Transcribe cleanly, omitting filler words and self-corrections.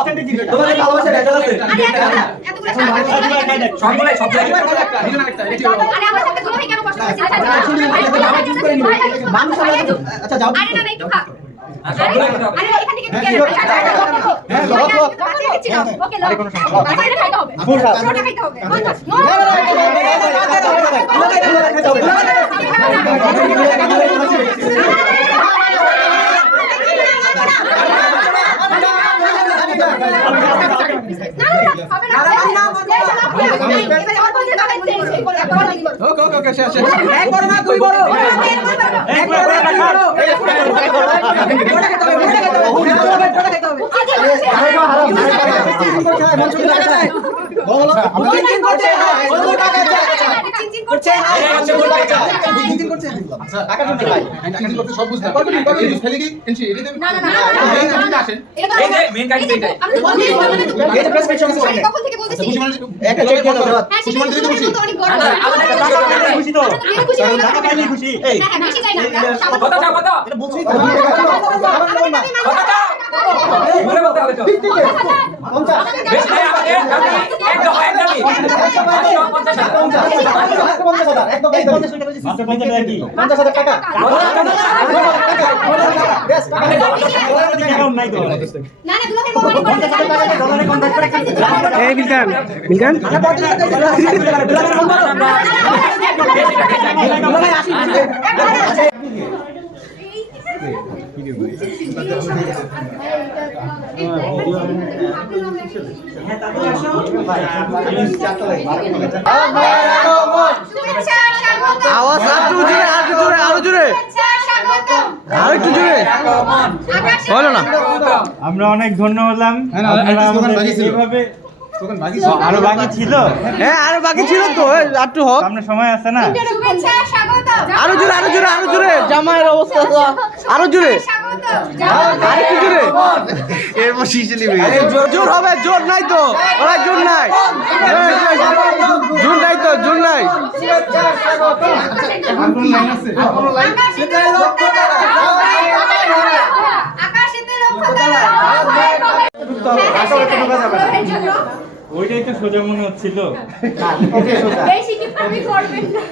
Authentic জিনিস এটা। তোমাদের ভালোবাসা ভেজাল আছে। সবগুলাই সবগুলাই আরে আমার সাথে দুলাভাই কেন কষ্ট করছিস? মানুষ আচ্ছা যাও আরে না একটু খা। সবগুলাই খেতে হবে। আরে এখান থেকে ঢুকে যাবে। হ্যাঁ লোক ওকে লও। আচ্ছা এটা খাইতে হবে। ফুল খাও। পুরোটা খাইতে হবে। ওকে শেষ শেষ এক বড় না দুই বড়। এক বড় না দুই বড়। এই যে মেইন কাজ এইটাই। কখন থেকে বলতেছি একটা চেক দিয়ে দাও হ্যাঁ সেটা অনেক বড় খুশি তো খুশি হয়ে টাকা পাইলে খুশি এই হ্যাঁ বেশি চাই না কত চাও কত? এটা বলছিস তো কত চাও? বলে বলতে হবে তো। 50 বেশি নাই আমাদের দামি একদম একদমই 50,000 একদম 50 টাকা কি 50,000 টাকা বেশ টাকা অ্যাকাউন্ট নাই তো না না দুলাভাই মোবাইল করে ডলারে কনভার্ট করে এই মিলকান মিলকান আওয়াজ আরো জোরে আরো জোরে আরো জোরে আরো একটু জোরে বলো না আমরা অনেক ধন্য হলাম আপনারা আমাদের এইভাবে আরো বাকি ছিল হ্যাঁ আরো বাকি ছিল তো একটু হোক সামনে সময় আছে না আরো জোরে আরো জোরে আরো জোরে জামাইয়ের অবস্থা তো আরো জোরে আর একটু জোরে এরপর শিশে নিবে জোর হবে জোর নাই তো ওরা জোর নাই জোর নাই তো জোর নাই ওইটাই তো সোজা মনে হচ্ছিল বেশি কি করবেন না